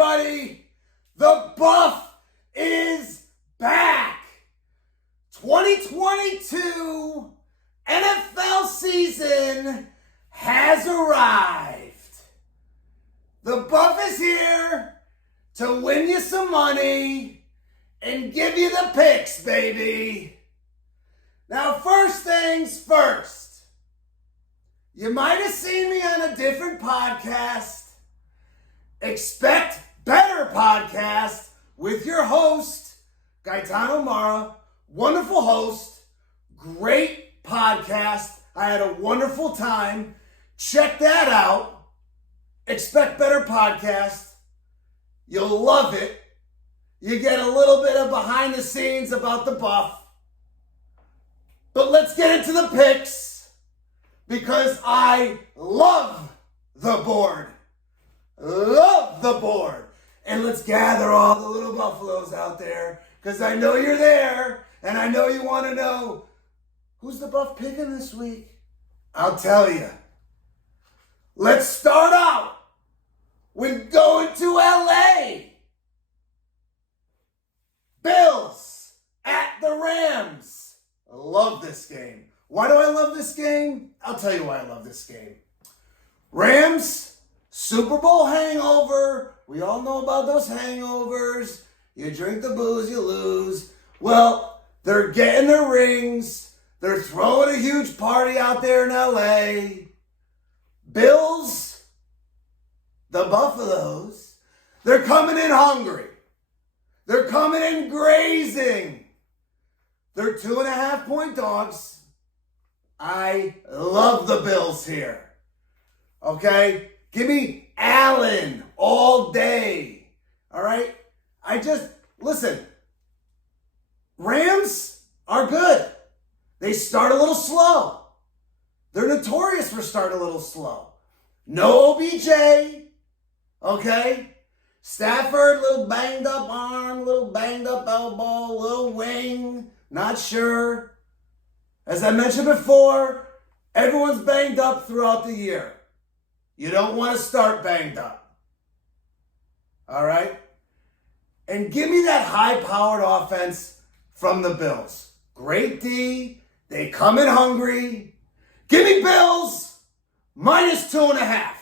everybody. The Buff is back. 2022 NFL season has arrived. The Buff is here to win you some money and give you the picks, baby. Now, first things first. You might have seen me on a different podcast. Expect Better podcast with your host, Gaetano Mara. Wonderful host. Great podcast. I had a wonderful time. Check that out. Expect Better podcast. You'll love it. You get a little bit of behind the scenes about the Buff. But let's get into the picks because I love the board. Love the board. And let's gather all the little Buffaloes out there because I know you're there and I know you want to know who's the Buff picking this week. I'll tell you. Let's start out with going to LA. Bills at the Rams. I love this game. Why do I love this game? I'll tell you why I love this game. Rams, Super Bowl hangover. We all know about those hangovers. You drink the booze, you lose. Well, they're getting their rings. They're throwing a huge party out there in LA. Bills, the Buffaloes, they're coming in hungry. They're coming in grazing. They're 2.5-point dogs. I love the Bills here. Okay? Give me Allen all day. All right? Listen. Rams are good. They start a little slow. They're notorious for starting a little slow. No OBJ. Okay? Stafford, little banged up arm, little banged up elbow, little wing. Not sure. As I mentioned before, everyone's banged up throughout the year. You don't want to start banged up. All right? And give me that high-powered offense from the Bills. Great D. They come in hungry. Give me Bills -2.5.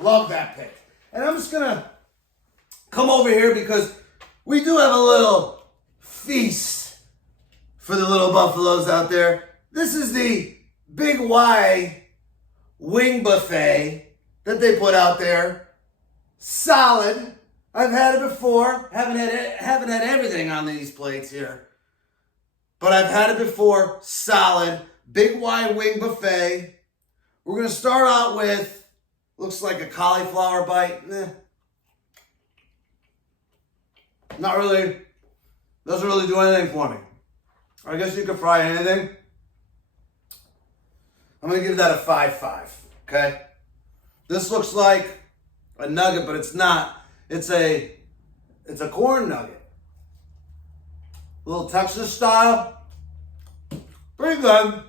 Love that pick. And I'm just going to come over here because we do have a little feast for the little Buffaloes out there. This is the Big Y wing buffet that they put out there. Solid. I've had it before. Haven't had everything on these plates here. But I've had it before. Solid. Big Y wing buffet. We're going to start out with, looks like a cauliflower bite. Not really. Doesn't really do anything for me. I guess you could fry anything. I'm going to give that a 5-5. Okay? This looks like a nugget, but it's not. It's a corn nugget. A little Texas style. Pretty good.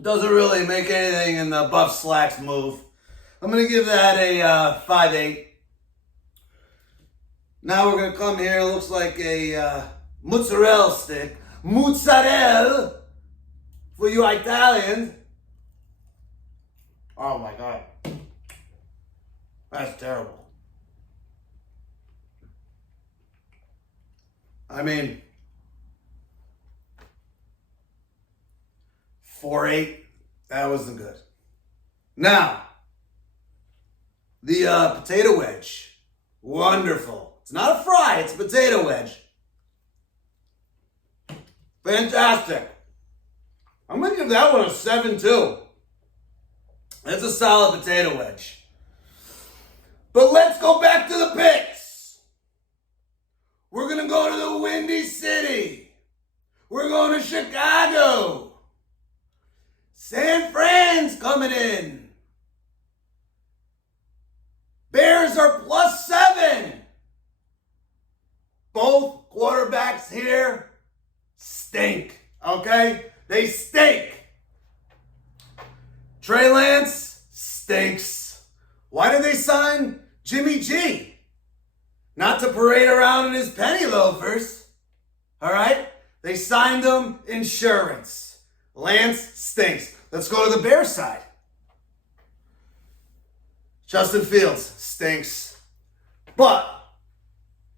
Doesn't really make anything in the Buff slacks move. I'm going to give that a 5-8. Now we're going to come here. It looks like a mozzarella stick. Mozzarella for you Italians. Oh my God. That's terrible. I mean, 4-8. That wasn't good. Now, the potato wedge. Wonderful. It's not a fry, it's a potato wedge. Fantastic. I'm going to give that one a 7-2. That's a solid potato wedge. But let's go back to the picks. We're going to go to the Windy City. We're going to Chicago. San Fran's coming in. Bears are +7. Both quarterbacks here stink, okay? They stink. Trey Lance stinks. Why did they sign Jimmy G? Not to parade around in his penny loafers. All right? They signed him insurance. Lance stinks. Let's go to the Bears side. Justin Fields stinks. But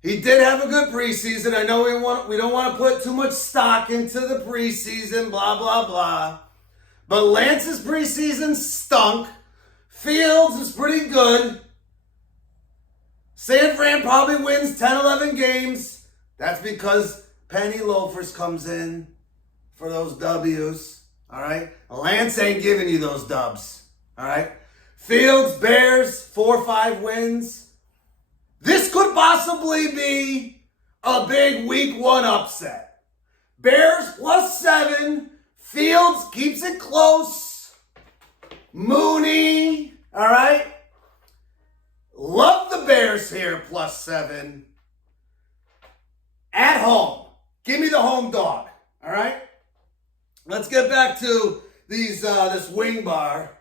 he did have a good preseason. I know we don't want to put too much stock into the preseason, blah, blah, blah. But Lance's preseason stunk. Fields is pretty good. San Fran probably wins 10, 11 games. That's because Penny Loafers comes in for those W's. All right? Lance ain't giving you those dubs. All right? Fields, Bears, 4 or 5 wins. This could possibly be a big week 1 upset. Bears +7. Fields keeps it close. Mooney, all right? Love the Bears here +7. At home. Give me the home dog, all right? Let's get back to this wing bar.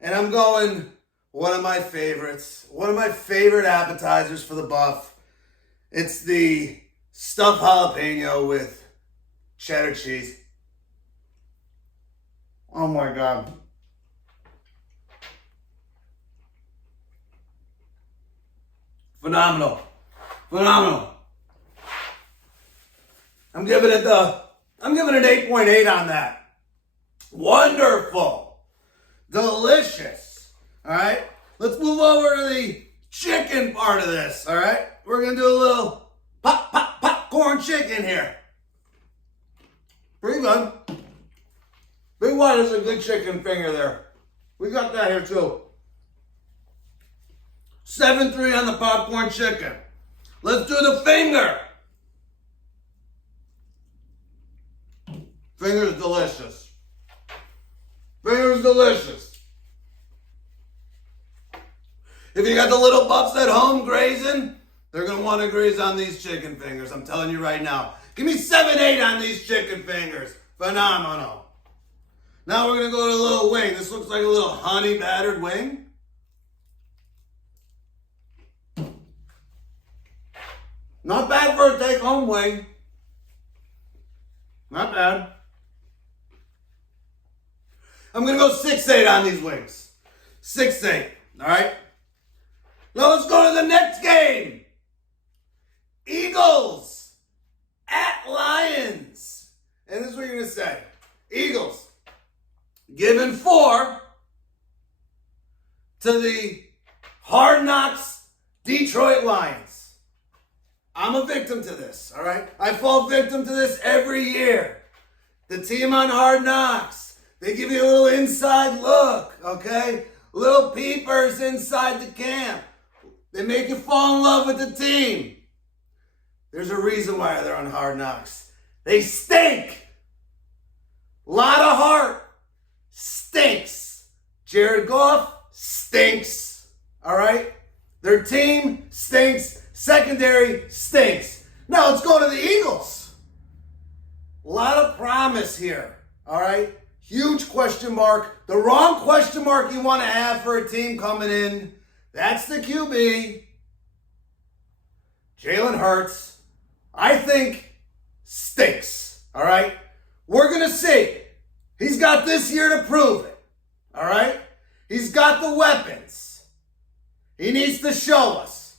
And I'm going one of my favorites. One of my favorite appetizers for the buff. It's the stuffed jalapeno with cheddar cheese. Oh my God. Phenomenal. Phenomenal. I'm giving it 8.8 on that. Wonderful. Delicious. All right. Let's move over to the chicken part of this. All right. We're going to do a little popcorn chicken here. Pretty good. Big White is a good chicken finger there. We got that here too. 7-3 on the popcorn chicken. Let's do the finger. Finger's delicious. Finger's delicious. If you got the little buffs at home grazing, they're going to want to graze on these chicken fingers. I'm telling you right now. Give me 7-8 on these chicken fingers. Phenomenal. Now we're going to go to a little wing. This looks like a little honey battered wing. Not bad for a take-home wing. Not bad. I'm going to go 6-8 on these wings. 6-8. All right? Now let's go to the next game. Eagles at Lions. And this is what you're going to say. Eagles giving 4 to the Hard Knocks Detroit Lions. I'm a victim to this, all right? I fall victim to this every year. The team on Hard Knocks, they give you a little inside look, okay? Little peepers inside the camp. They make you fall in love with the team. There's a reason why they're on Hard Knocks. They stink. Lot of heart. Stinks. Jared Goff stinks. All right? Their team stinks. Secondary stinks. Now let's go to the Eagles. A lot of promise here. All right? Huge question mark. The wrong question mark you want to have for a team coming in. That's the QB. Jalen Hurts, I think, stinks. All right? We're going to see. He's got this year to prove it. All right? He's got the weapons. He needs to show us.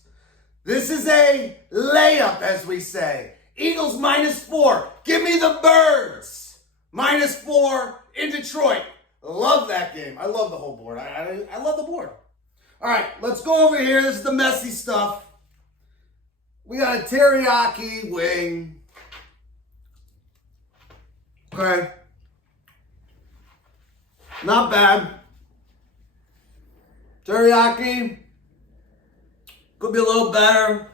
This is a layup, as we say. Eagles -4. Give me the Birds. -4 in Detroit. Love that game. I love the whole board. I love the board. All right, let's go over here. This is the messy stuff. We got a teriyaki wing. Okay. Not bad. Teriyaki. Could be a little better.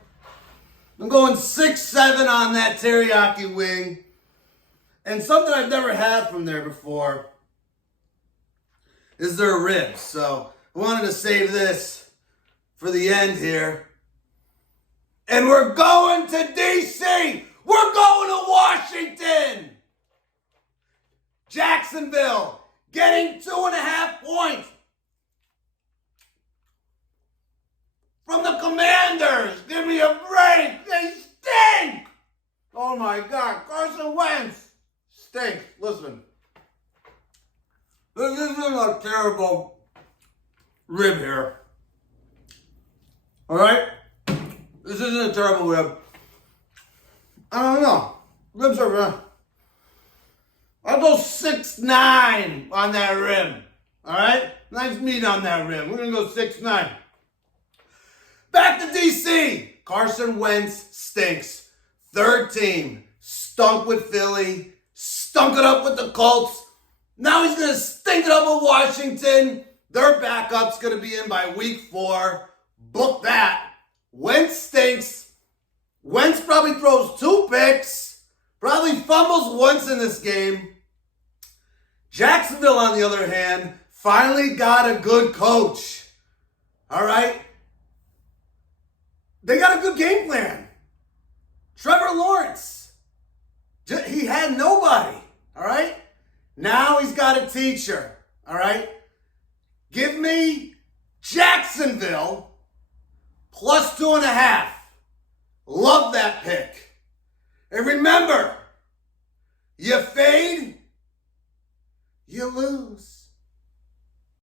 I'm going 6-7 on that teriyaki wing. And something I've never had from there before is their ribs. So I wanted to save this for the end here. And we're going to D.C. We're going to Washington. Jacksonville getting 2.5 points. from the Commanders. Give me a break. They stink. Oh my God, Carson Wentz stinks. Listen, this isn't a terrible rib here. All right? This isn't a terrible rib. I don't know. Ribs are... I'll go 6'9" on that rib. All right? Nice meat on that rib. We're going to go 6'9". Back to D.C. Carson Wentz stinks. Third team. Stunk with Philly. Stunk it up with the Colts. Now he's going to stink it up with Washington. Their backup's going to be in by week 4. Book that. Wentz stinks. Wentz probably throws 2 picks. Probably fumbles once in this game. Jacksonville, on the other hand, finally got a good coach. All right? They got a good game plan. Trevor Lawrence. He had nobody. All right? Now he's got a teacher. All right? Give me Jacksonville plus 2.5. Love that pick. And remember,